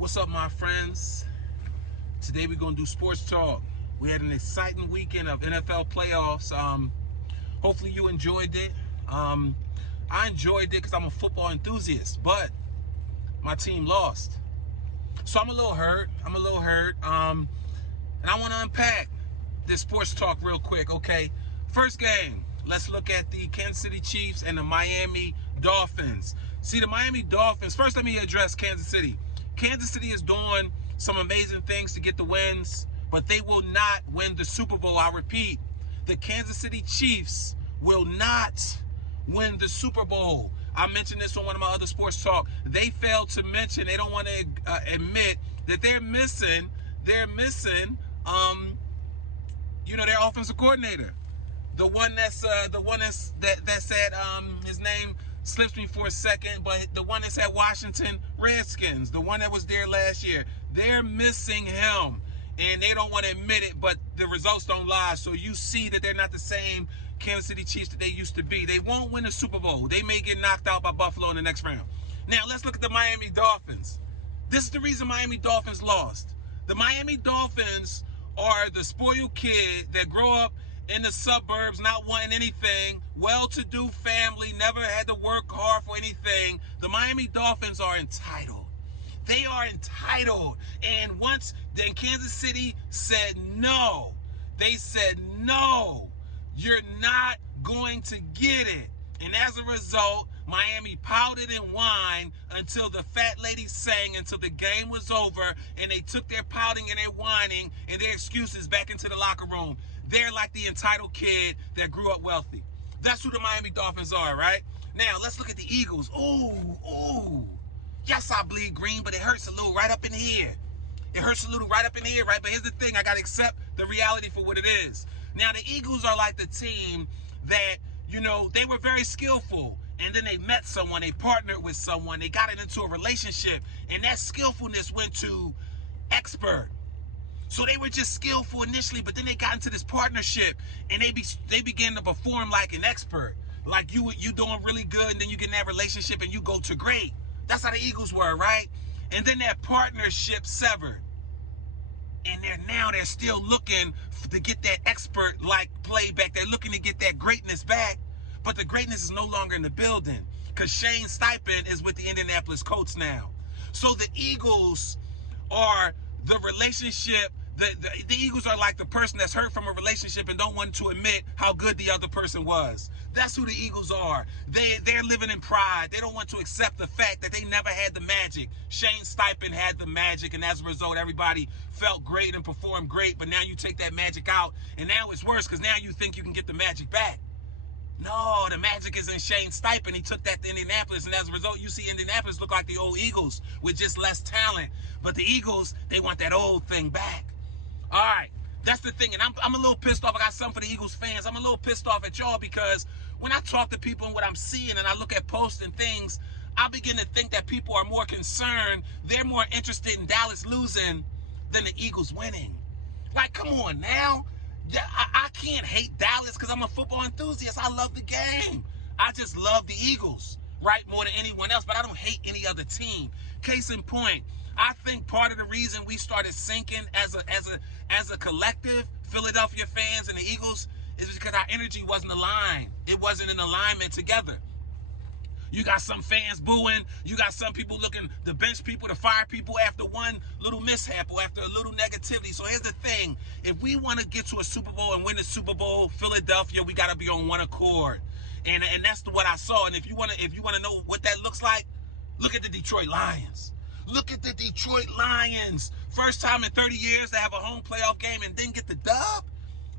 What's up, my friends? Today we're going to do sports talk. We had an exciting weekend of NFL playoffs. Hopefully you enjoyed it. I enjoyed it because I'm a football enthusiast, but my team lost. So I'm a little hurt. And I want to unpack this sports talk real quick, okay? First game, let's look at the Kansas City Chiefs and the Miami Dolphins. See, the Miami Dolphins, first let me address Kansas City. Kansas City is doing some amazing things to get the wins, but they will not win the Super Bowl. I repeat, the Kansas City Chiefs will not win the Super Bowl. I mentioned this on one of my other sports talk. They failed to mention, they don't want to admit that they're missing, their offensive coordinator. The one that said, his name slips me for a second, but the one that said Washington Redskins, the one that was there last year, they're missing him, and they don't want to admit it, but the results don't lie. So you see that they're not the same Kansas City Chiefs that they used to be. They won't win the Super Bowl. They may get knocked out by Buffalo in the next round. Now let's look at the Miami Dolphins. This is the reason Miami Dolphins lost. The Miami Dolphins are the spoiled kid that grew up in the suburbs, not wanting anything, well-to-do family, never had to work hard for anything. The Miami Dolphins are entitled. They are entitled. And once then Kansas City said no. They said no, you're not going to get it. And as a result, Miami pouted and whined until the fat lady sang, until the game was over, and they took their pouting and their whining and their excuses back into the locker room. They're like the entitled kid that grew up wealthy. That's who the Miami Dolphins are, right? Now, let's look at the Eagles. Ooh. Yes, I bleed green, but it hurts a little right up in here. It hurts a little right up in here, right? But here's the thing. I got to accept the reality for what it is. Now, the Eagles are like the team that, they were very skillful. And then they met someone, they partnered with someone, they got into a relationship, and that skillfulness went to expert. So they were just skillful initially, but then they got into this partnership, and they began to perform like an expert. Like you doing really good, and then you get in that relationship and you go to great. That's how the Eagles were, right? And then that partnership severed. And they're still looking to get that expert-like play back. They're looking to get that greatness back. But the greatness is no longer in the building because Shane Steichen is with the Indianapolis Colts now. So the Eagles are the relationship. The Eagles are like the person that's hurt from a relationship and don't want to admit how good the other person was. That's who the Eagles are. They're living in pride. They don't want to accept the fact that they never had the magic. Shane Steichen had the magic, and as a result, everybody felt great and performed great. But now you take that magic out, and now it's worse because now you think you can get the magic back. No, the magic is in Shane Steichen. He took that to Indianapolis, and as a result, you see Indianapolis look like the old Eagles with just less talent. But the Eagles, they want that old thing back. All right, that's the thing, and I'm a little pissed off. I got something for the Eagles fans. I'm a little pissed off at y'all because when I talk to people and what I'm seeing and I look at posts and things, I begin to think that people are more concerned. They're more interested in Dallas losing than the Eagles winning. Like, come on now. I can't hate Dallas because I'm a football enthusiast. I love the game. I just love the Eagles, right, more than anyone else, but I don't hate any other team. Case in point, I think part of the reason we started sinking as a collective, Philadelphia fans and the Eagles, is because our energy wasn't aligned. It wasn't in alignment together. You got some fans booing. You got some people looking to bench people, to fire people after one little mishap or after a little negativity. So here's the thing. If we want to get to a Super Bowl and win the Super Bowl, Philadelphia, we got to be on one accord. And that's what I saw. And if you want to know what that looks like, look at the Detroit Lions. Look at the Detroit Lions. First time in 30 years to have a home playoff game and then get the dub.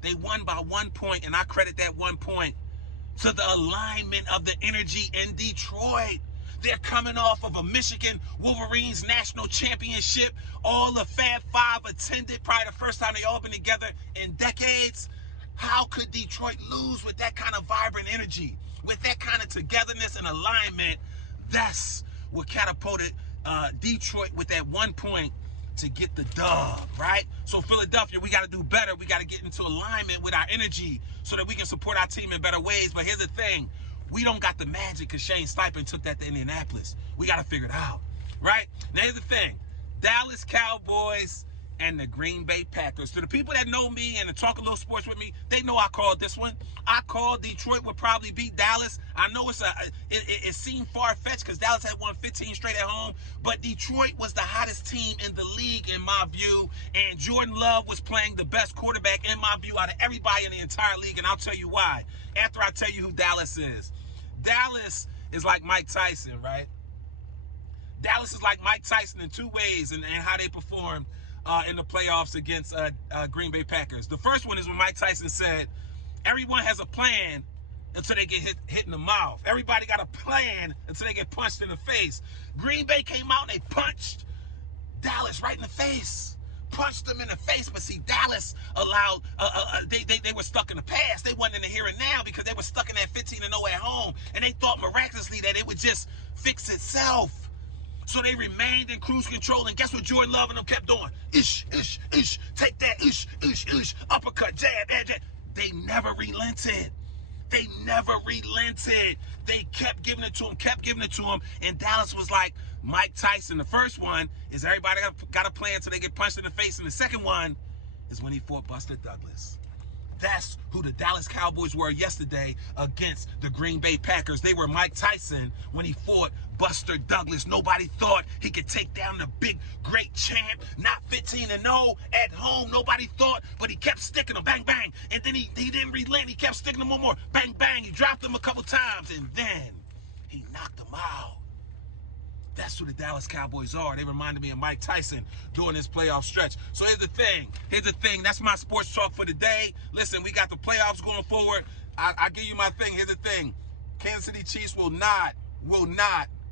They won by 1 point, and I credit that 1 point to the alignment of the energy in Detroit. They're coming off of a Michigan Wolverines national championship. All the Fab Five attended, probably the first time they all been together in decades. How could Detroit lose with that kind of vibrant energy, with that kind of togetherness and alignment? That's what catapulted Detroit with that 1 point to get the dub, right? So Philadelphia, we got to do better. We got to get into alignment with our energy so that we can support our team in better ways. But here's the thing. We don't got the magic because Shane Steichen took that to Indianapolis. We got to figure it out, right? Now, here's the thing. Dallas Cowboys and the Green Bay Packers. To the people that know me and talk a little sports with me, they know I called this one. I called Detroit would probably beat Dallas. I know it seemed far-fetched because Dallas had won 15 straight at home, but Detroit was the hottest team in the league in my view, and Jordan Love was playing the best quarterback in my view out of everybody in the entire league, and I'll tell you why after I tell you who Dallas is. Dallas is like Mike Tyson, right? Dallas is like Mike Tyson in two ways and how they performed in the playoffs against Green Bay Packers. The first one is when Mike Tyson said, everyone has a plan until they get hit in the mouth. Everybody got a plan until they get punched in the face. Green Bay came out and they punched Dallas right in the face. Punched them in the face, but see, Dallas allowed, they were stuck in the past. They wasn't in the here and now because they were stuck in that 15-0 at home, and they thought miraculously that it would just fix itself. So they remained in cruise control, and guess what Jordan Love and them kept doing? Ish, ish, ish, take that, ish, ish, ish, uppercut, jab, jab. They never relented. They never relented. They kept giving it to him, and Dallas was like Mike Tyson. The first one is everybody got a plan until they get punched in the face, and the second one is when he fought Buster Douglas. That's who the Dallas Cowboys were yesterday against the Green Bay Packers. They were Mike Tyson when he fought Buster Douglas. Nobody thought he could take down the big, great champ, not 15-0 at home. Nobody thought, but he kept sticking them, bang, bang. And then he didn't relent. He kept sticking them one more, bang, bang. He dropped them a couple times, and then he knocked them out. That's who the Dallas Cowboys are. They reminded me of Mike Tyson during this playoff stretch. So here's the thing. That's my sports talk for today. Listen, we got the playoffs going forward. I give you my thing. Here's the thing. Kansas City Chiefs will not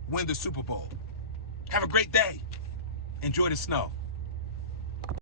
win the Super Bowl. Have a great day. Enjoy the snow.